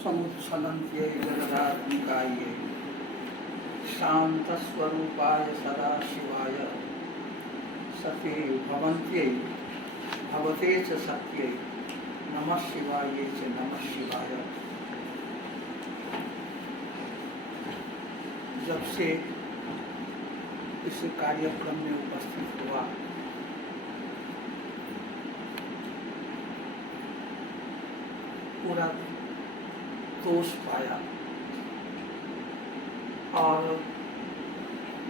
समुत्सलन्त्यै जगदात्मिकायै शान्तस्वरूपाय सदाशिवाय सते भवन्त्यै भवते च सत्यै नमः शिवाय च नमः शिवाय। जब से इस कार्यक्रम में उपस्थित हुआ पूरा दोष पाया और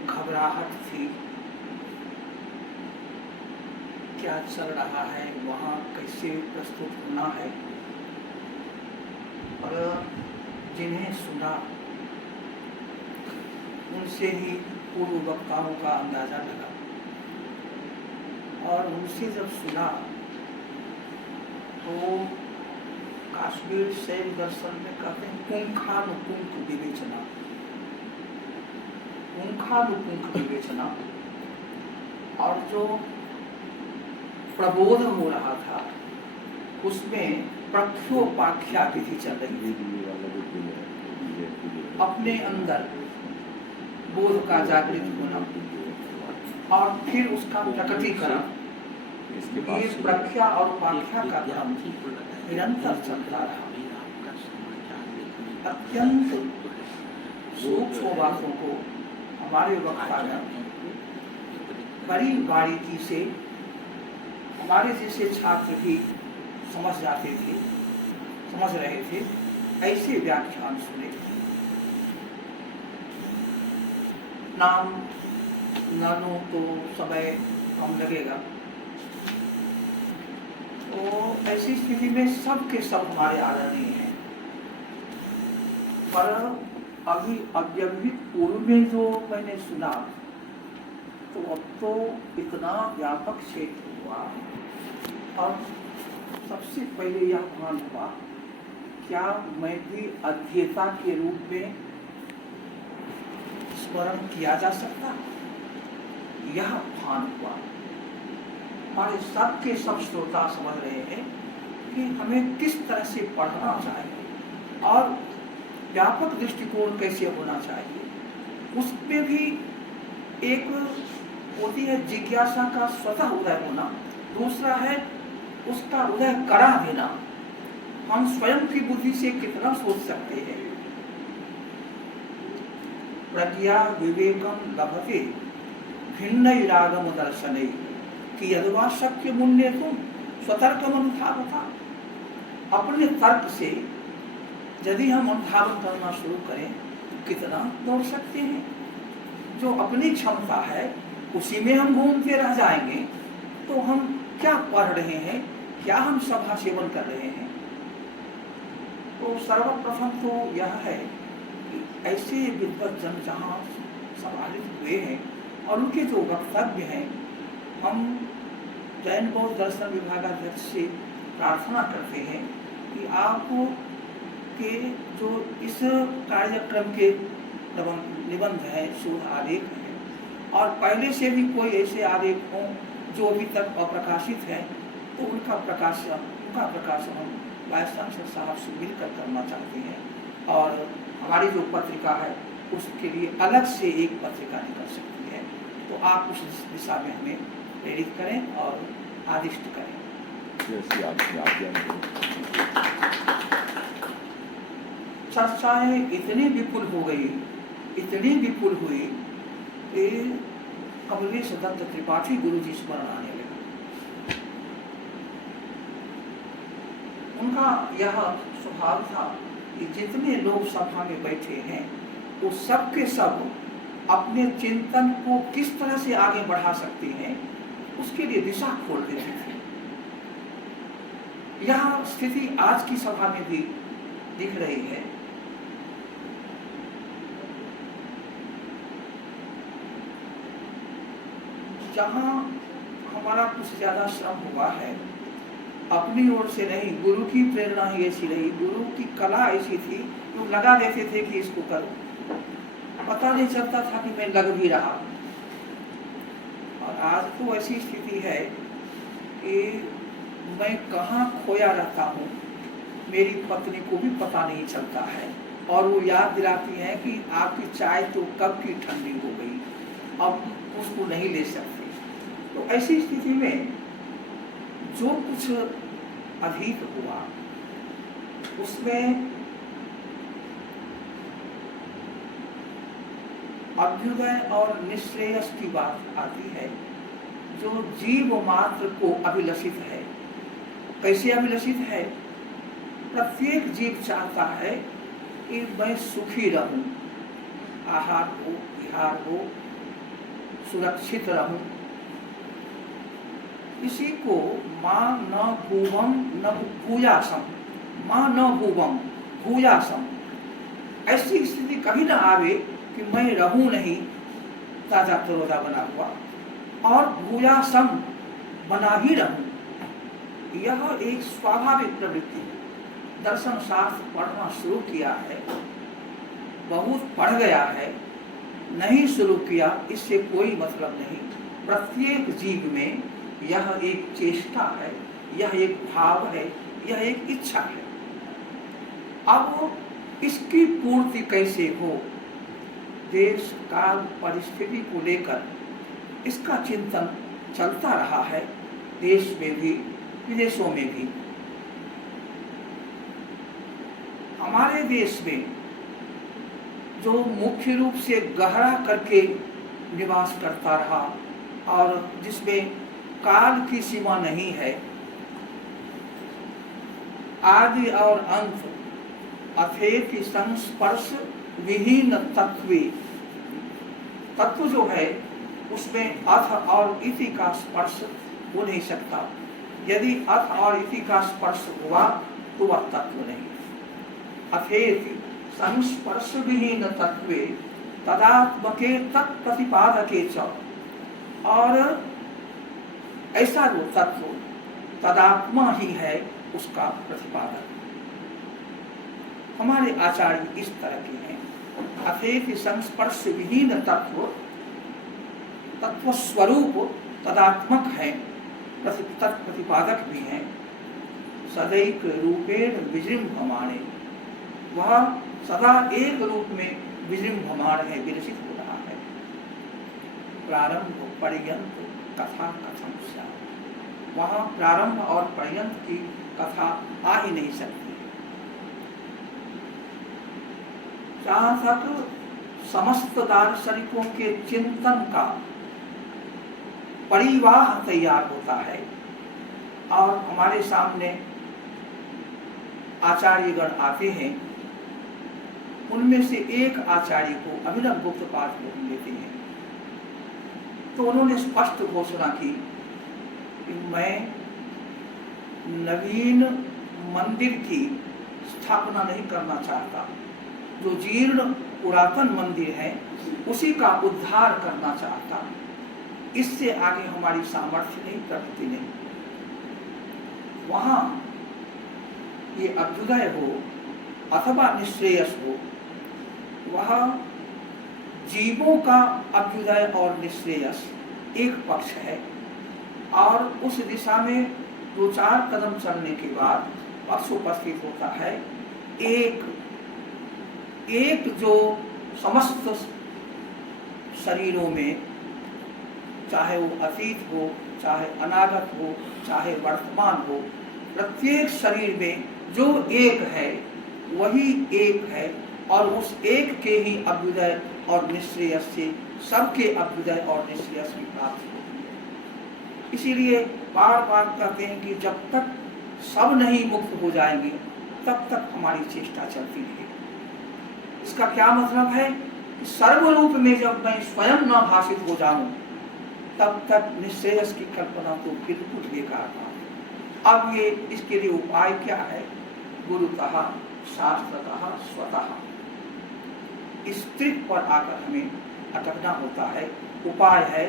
घबराहट थी, क्या चल रहा है वहाँ, कैसे प्रस्तुत होना है। और जिन्हें सुना उनसे ही पूर्व वक्ताओं का अंदाजा लगा और उनसे जब सुना तो काश्मीर शैव दर्शन में कहते हैं पुंखानुपुंख विवेचना, पुंखानुपुंख विवेचना। और जो प्रबोध हो रहा था उसमें प्रख्योपाख्या विधि चल रही थी। अपने अंदर बोध का जागृत होना और फिर उसका प्रकटीकरण, ये प्रख्या और उपाख्या का क्रम निरंतर चलता रहा। अत्यंत सूक्ष्म बातों को हमारे वक्तागण बड़ी बारीकी से हमारे जैसे छात्र भी समझ जाते थे, समझ रहे थे, ऐसे व्याख्यान सुने। नाम नानो तो समय कम लगेगा, तो ऐसी स्थिति में सब के सब हमारे आदरणीय हैं। पर अभी पूर्व में जो मैंने सुना तो अब तो इतना व्यापक क्षेत्र हुआ और सबसे पहले यह भान हुआ, क्या मैं भी अध्येता के रूप में स्मरण किया जा सकता, यह भान हुआ। हमारे सबके सब श्रोता समझ रहे हैं कि हमें किस तरह से पढ़ना चाहिए और व्यापक दृष्टिकोण कैसे होना चाहिए। उसमें भी एक होती है जिज्ञासा का स्वतः उदय होना, दूसरा है उसका उदय करा देना। हम स्वयं की बुद्धि से कितना सोच सकते हैं। प्रज्ञा विवेकम लभते भिन्न रागम दर्शने कि यदवा शक्य मुन्ने तुम स्वतर्कम अनुधावता। अपने तर्क से यदि हम अनुधावन करना शुरू करें तो कितना दौड़ सकते हैं। जो अपनी क्षमता है उसी में हम घूमते रह जाएंगे तो हम क्या पढ़ रहे हैं, क्या हम सभा सेवन कर रहे हैं। तो सर्वप्रथम तो यह है कि ऐसे विद्वत जन जहाँ समाहित हुए हैं और उनके जो वक्तव्य हैं, हम जैन बौद्ध दर्शन विभागाध्यक्ष से प्रार्थना करते हैं कि आप के जो इस कार्यक्रम के निबंध हैं, शोध आलेख हैं और पहले से भी कोई ऐसे आलेख हों जो अभी तक अप्रकाशित हैं, तो उनका प्रकाशन हम वाइस चांसलर साहब से मिलकर करना चाहते हैं। और हमारी जो पत्रिका है उसके लिए अलग से एक पत्रिका निकल सकती है, तो आप उस दिशा में हमें प्रेरित करें और आदिष्ट करें। चर्चाएं इतनी विपुल हो गई, इतनी विपुल हुई कि कमलेश दत्त त्रिपाठी गुरु जी स्मरण आने लगे। उनका यह स्वभाव था कि जितने लोग सभा में बैठे हैं वो सब के सब अपने चिंतन को किस तरह से आगे बढ़ा सकते हैं उसके लिए दिशा खोल देते थे। यह स्थिति आज की सभा में भी दिख रही है। जहाँ हमारा कुछ ज्यादा श्रम हुआ है, अपनी ओर से नहीं, गुरु की प्रेरणा ही ऐसी रही, गुरु की कला ऐसी थी, तो लगा देते थे कि इसको करो, पता नहीं चलता था कि मैं लग भी रहा। और आज तो ऐसी स्थिति है कि मैं कहाँ खोया रहता हूँ मेरी पत्नी को भी पता नहीं चलता है, और वो याद दिलाती है कि आपकी चाय तो कब की ठंडी हो गई, अब उसको नहीं ले सकते। तो ऐसी स्थिति में जो कुछ अधिक हुआ उसमें अभ्युदय और निश्रेयस की बात आती है, जो जीव मात्र को अभिलषित है। कैसे अभिलषित है? प्रत्येक जीव चाहता है कि मैं सुखी रहूं, आहार हो, विहार हो, सुरक्षित रहूं। इसी को मां न भूवम न भूयासम, मां न भूवम भूयासम, ऐसी स्थिति कभी ना आवे कि मैं रहूं नहीं ताजा तरोजा बना हुआ, और भूयासम बना ही रहूं। यह एक स्वाभाविक प्रवृत्ति है। दर्शन शास्त्र पढ़ना शुरू किया है, बहुत पढ़ गया है, नहीं शुरू किया, इससे कोई मतलब नहीं। प्रत्येक जीव में यह एक चेष्टा है, यह एक भाव है, यह एक इच्छा है। अब इसकी पूर्ति कैसे हो, देश काल परिस्थिति को लेकर इसका चिंतन चलता रहा है, देश में भी विदेशों में भी। हमारे देश में जो मुख्य रूप से गहरा करके निवास करता रहा और जिसमें काल की सीमा नहीं है, आदि और अंत अथेति संस्पर्श विहीन तत्व जो है उसमें अथ और इति का स्पर्श हो नहीं सकता। यदि अथ और इति का स्पर्श हुआ तो वह तत्व नहीं। अथेति संस्पर्श विहीन तत्वे तदात्मके तत्प्रतिपादके च, और ऐसा जो तत्व तदात्मा ही है उसका प्रतिपादक। हमारे आचार्य इस तरह के हैं। अथेति संस्पर्श विहीन तत्व, तत्व स्वरूप तदात्मक है, तत्प्रतिपादक भी है। सदैक रूपेण विजृंभमाणे, वह सदा एक रूप में विजृंभमाण है, विरसित हो रहा है। प्रारंभ पर्यंत कथा कथम स्यात्, वहाँ प्रारंभ और पर्यंत की कथा आ ही नहीं सकती। जहाँ तक समस्त दार्शनिकों के चिंतन का परिवाह तैयार होता है और हमारे सामने आचार्यगण आते हैं, उनमें से एक आचार्य को अभिनव गुप्तपाद को हम लेते हैं, तो उन्होंने स्पष्ट घोषणा की कि मैं नवीन मंदिर की स्थापना नहीं करना चाहता, जो जीर्ण पुरातन मंदिर है उसी का उद्धार करना चाहता। इससे आगे हमारी सामर्थ्य नहीं, प्रगति नहीं। वहाँ ये अभ्युदय हो अथवा निश्रेयस हो, वह जीवों का अभ्युदय और निश्रेयस एक पक्ष है, और उस दिशा में 2-4 कदम चलने के बाद पक्ष उपस्थित होता है। एक जो समस्त शरीरों में, चाहे वो अतीत हो, चाहे अनागत हो, चाहे वर्तमान हो, प्रत्येक शरीर में जो एक है वही एक है, और उस एक के ही अभ्युदय और निश्रेयस से सबके अभ्युदय और निश्रेयस की प्राप्ति होती है। इसीलिए बार बार कहते हैं कि जब तक सब नहीं मुक्त हो जाएंगे तब तक हमारी चेष्टा चलती रहेगी। इसका क्या मतलब है कि सर्वरूप में जब मैं स्वयं न भाषित हो जाऊं तब तक निश्रेयस की कल्पना तो बिल्कुल बेकार है। अब ये इसके लिए उपाय क्या है? गुरुतः शास्त्रतः स्वतः, इस त्रिक पर आकर हमें अटकना होता है। उपाय है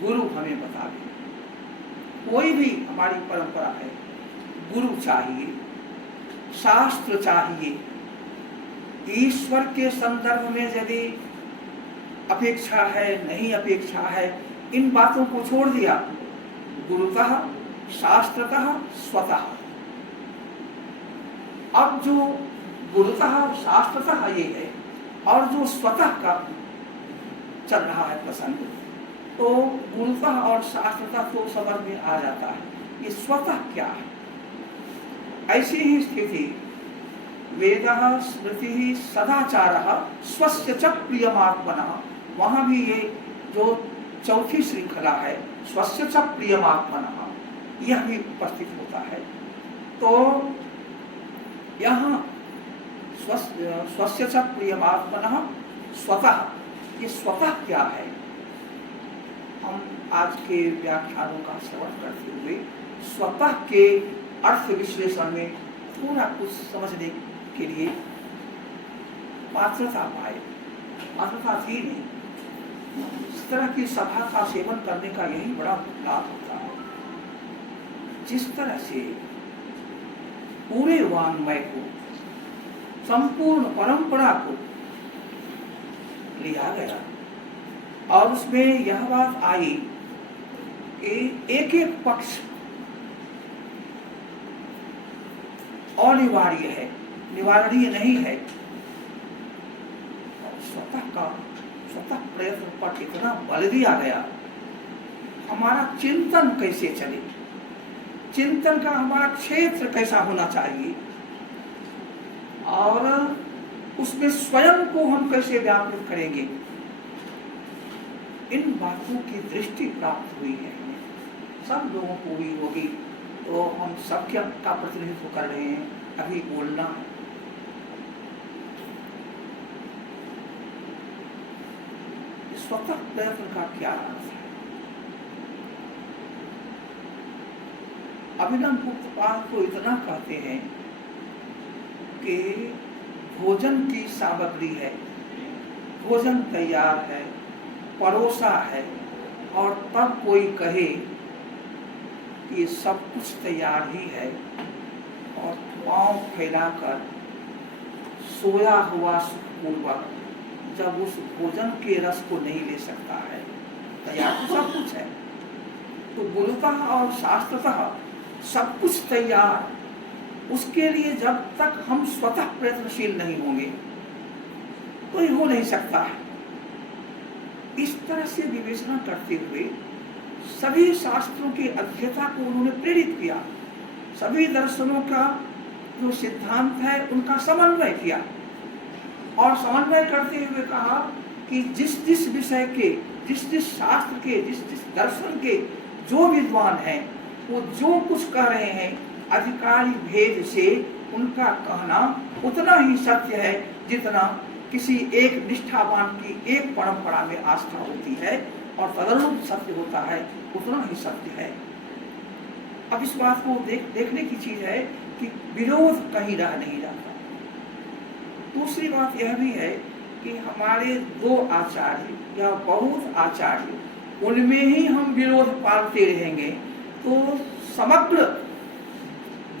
गुरु हमें बता दे। कोई भी हमारी परंपरा है, गुरु चाहिए, शास्त्र चाहिए। ईश्वर के संदर्भ में यदि अपेक्षा है, नहीं अपेक्षा है, इन बातों को छोड़ दिया, गुरुतः शास्त्रतः स्वतः, अब जो गुरुतः और शास्त्रतः ये है और जो स्वतः का चल रहा है प्रसंग, तो गुरुतः और शास्त्रतः तो समझ में आ जाता है, ये स्वतः क्या है। ऐसी ही स्थिति वेदः स्मृति सदाचारः स्वस्य च प्रियमात्मनः, वहाँ भी ये जो चौथी श्रृंखला है स्वस्य च प्रियमात्मनः, यह भी उपस्थित होता है। तो यहाँ स्वस्य च प्रियमात्मनः स्वतः, ये स्वतः क्या है, हम आज के व्याख्यानों का श्रवण करते हुए स्वतः के अर्थ विश्लेषण में थोड़ा कुछ समझने के लिए पात्रता पाए। पात्रता थी नहीं, इस तरह की सभा का सेवन करने का यही बड़ा लाभ होता है। जिस तरह से पूरे वाङ्मय को, संपूर्ण परंपरा को लिया गया और उसमें यह बात आई कि एक एक पक्ष अनिवार्य है, निवारणीय नहीं है। स्वतः प्रयत्न पर इतना बल दिया गया, हमारा चिंतन कैसे चले, चिंतन का हमारा क्षेत्र कैसा होना चाहिए और उसमें स्वयं को हम कैसे व्यापृत करेंगे, इन बातों की दृष्टि प्राप्त हुई है। सब लोगों को हुई होगी, तो हम सब का प्रतिनिधित्व कर रहे हैं, अभी बोलना है। स्वतः प्रयत्न का क्या अर्थ है? अभिनव गुप्तपाल तो इतना कहते हैं कि भोजन की सामग्री है, भोजन तैयार है, परोसा है, और तब कोई कहे कि सब कुछ तैयार ही है और पांव फैलाकर सोया हुआ सुखपूर्वक जब उस भोजन के रस को नहीं ले सकता है, तैयार तो सब कुछ है। तो गुरुतः और शास्त्रतः सब कुछ तैयार, उसके लिए जब तक हम स्वतः प्रयत्नशील नहीं होंगे तो ये हो नहीं सकता है। इस तरह से विवेचना करते हुए सभी शास्त्रों के अध्येता को उन्होंने प्रेरित किया, सभी दर्शनों का जो सिद्धांत है उनका समन्वय किया और समन्वय करते हुए कहा कि जिस जिस विषय के, जिस जिस शास्त्र के, जिस जिस दर्शन के जो विद्वान हैं वो जो कुछ कह रहे हैं, अधिकारी भेद से उनका कहना उतना ही सत्य है जितना किसी एक निष्ठावान की एक परंपरा में आस्था होती है और तदनुरूप सत्य होता है, उतना ही सत्य है। अब इस बात को देखने की चीज है कि विरोध कहीं रह नहीं जाता। दूसरी बात यह भी है कि हमारे दो आचार्य या बहुत आचार्य, उनमें ही हम विरोध पालते रहेंगे तो समग्र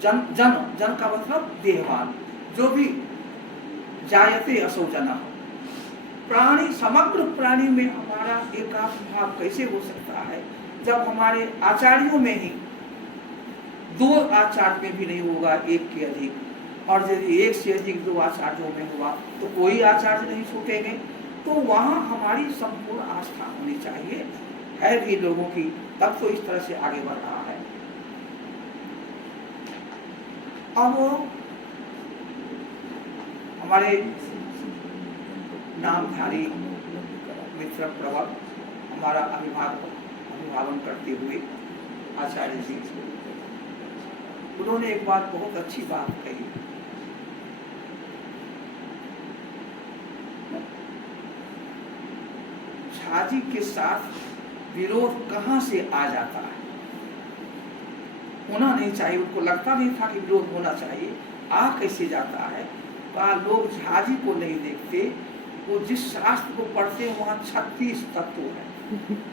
जन का मतलब देहवान, जो भी जायते असौ जना, प्राणी, समग्र प्राणी में हमारा एकात्म भाव कैसे हो सकता है जब हमारे आचार्यों में ही, दो आचार्य में भी नहीं होगा एक के अधिक, और यदि एक से अधिक दो आचार्यों में हुआ तो कोई आचार्य नहीं छूटेंगे। तो वहाँ हमारी संपूर्ण आस्था होनी चाहिए, है भी लोगों की, तब तो इस तरह से आगे बढ़ रहा है। अब हमारे नामधारी मित्र प्रवर हमारा अभिभावन करते हुए आचार्य जी, उन्होंने एक बात, बहुत अच्छी बात कही। झाजी के साथ विरोध कहाँ से आ जाता है, होना नहीं चाहिए, उनको लगता नहीं था कि विरोध होना चाहिए, आ कैसे जाता है। लोग झाजी को नहीं देखते, वो जिस शास्त्र को पढ़ते हैं वहाँ 36 तत्व है,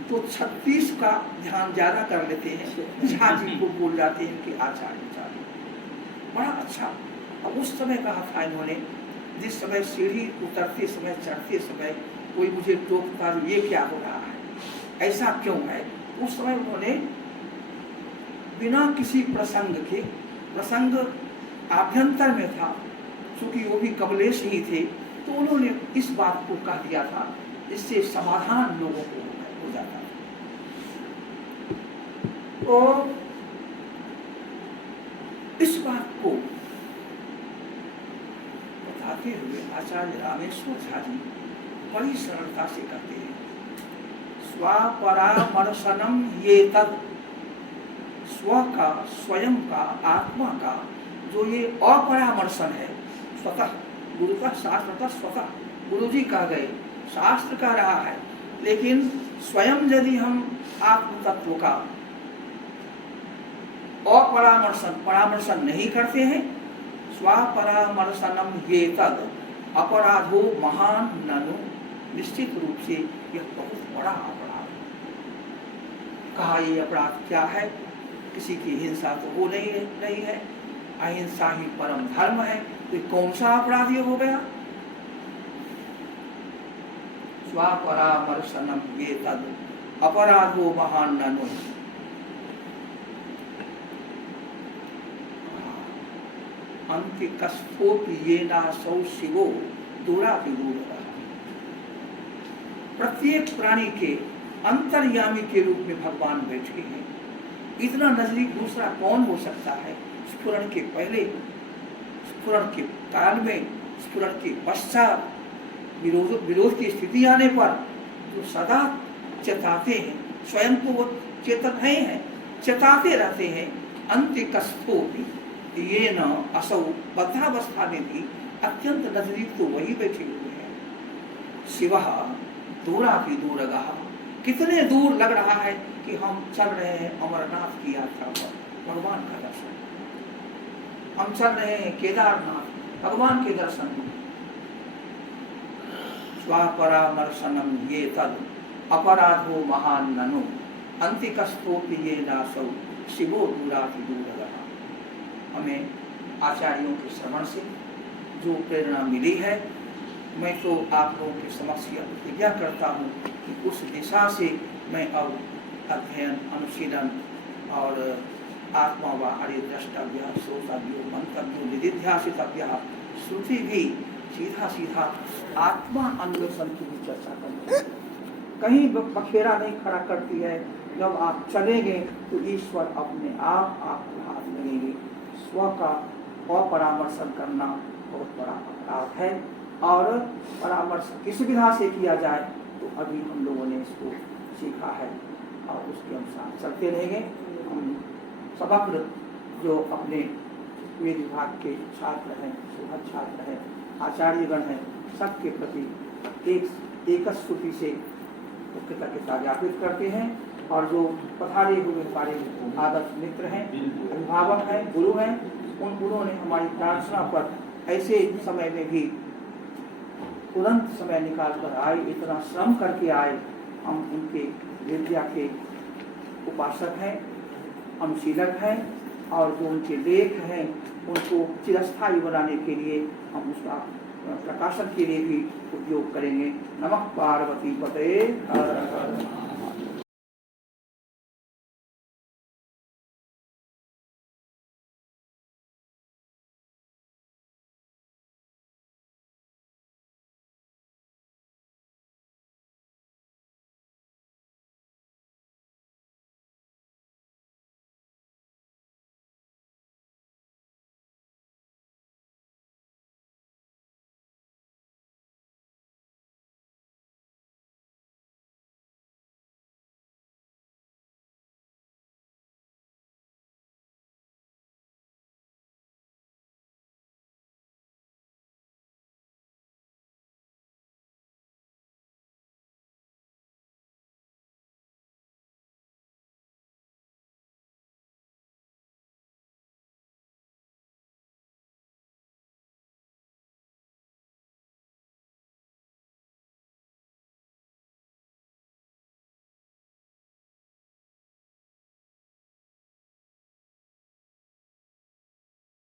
तो 36 का ध्यान ज्यादा कर लेते हैं, झाजी को भूल जाते हैं कि आचार्य। बड़ा अच्छा। अब उस समय कहा था इन्होंने, जिस समय सीढ़ी उतरते समय, चढ़ते समय कोई मुझे टोकता, ये क्या हो रहा है, ऐसा क्यों है, उस समय उन्होंने बिना किसी प्रसंग के, प्रसंग आभ्यंतर में था, चूंकि वो भी कमलेश ही थे, तो उन्होंने इस बात को कह दिया था, इससे समाधान लोगों को हो जाता था। तो इस बात को बताते हुए आचार्य रामेश्वर झा जी बड़ी सरलता से कहते हैं, स्वपरामर्शनम ये तद, स्व का, स्वयं का, आत्मा का जो ये अपरामर्शन है, स्वतः गुरु का, शास्त्र का स्वतः गुरु जी कह गए, शास्त्र कह रहा है, लेकिन स्वयं यदि हम आत्म तत्व का परामर्शन नहीं करते हैं, स्वपरामर्शनम ये तद अपराधो महान ननु, निश्चित रूप से यह बहुत बड़ा अपराध। कहा ये अपराध क्या है? किसी की हिंसा तो हो नहीं रही है, अहिंसा ही परम धर्म है, तो कौन सा अपराध ये हो गया? स्वपरामर्शनम ये तद अपराधो महान ननु, अंतिकस्थोपि येनासौ शिवो दूरातिदूर। प्रत्येक प्राणी के अंतर्यामी के रूप में भगवान बैठे हैं। इतना नजदीक दूसरा कौन हो सकता है? स्फुरण के पहले, स्फुरण के काल में, स्फुरण के पश्चात, विरोध की स्थिति आने पर जो सदा चेताते हैं, स्वयं तो वो चेतन हैं, चेताते रहते हैं। अंतिकस्थोपि ये न असौ, बद्धावस्था में भी अत्यंत नजदीक तो वही बैठे हुए हैं। शिव दूरापि दूरगः, कितने दूर लग रहा है कि हम चल रहे हैं अमरनाथ की यात्रा पर, भगवान का दर्शन, हम चल रहे हैं केदारनाथ, भगवान के दर्शन में। स्वपरामर्शनम ये तद अपराधो महान ननु, अंतिकस्थोपि ये नासौ शिवो दूरापि दूरगः। हमें आचार्यों के श्रवण से जो प्रेरणा मिली है, मैं तो आप लोगों के समक्ष यह प्रतिज्ञा करता हूँ कि उस दिशा से मैं अब अध्ययन, अनुशीलन और आत्मा व हरि द्रष्टव्य, श्रोतव्य, मंतव्य, निधिध्यासितव्य, श्रुति भी सीधा सीधा आत्मा अन्वेषण की भी चर्चा करती है, कहीं बखेरा नहीं खड़ा करती है। जब आप चलेंगे तो ईश्वर अपने आप आपको हाथ लगेंगे। स्व का अपरामर्शन करना बहुत बड़ा अपराध है, और परामर्श किस विधा से किया जाए तो अभी हम लोगों ने इसको सीखा है और उसके अनुसार चलते रहेंगे। हम समग्र जो अपने वेद विभाग के छात्र हैं, सुहृद छात्र हैं, आचार्यगण हैं, सबके प्रति एक स्तुति से कृतज्ञता ज्ञापित करते हैं। और जो पधारे हुए हमारे आदर्श मित्र हैं, अभिभावक हैं, गुरु हैं, उन्होंने हमारी प्रार्थना पर ऐसे समय में भी तुरंत समय निकाल कर आए, इतना श्रम करके आए। हम उनके विद्या के उपासक हैं, अनुशीलक हैं, और जो उनके लेख हैं उनको चिरस्थायी बनाने के लिए हम उसका प्रकाशन के लिए भी उपयोग करेंगे। नमः पार्वती पते।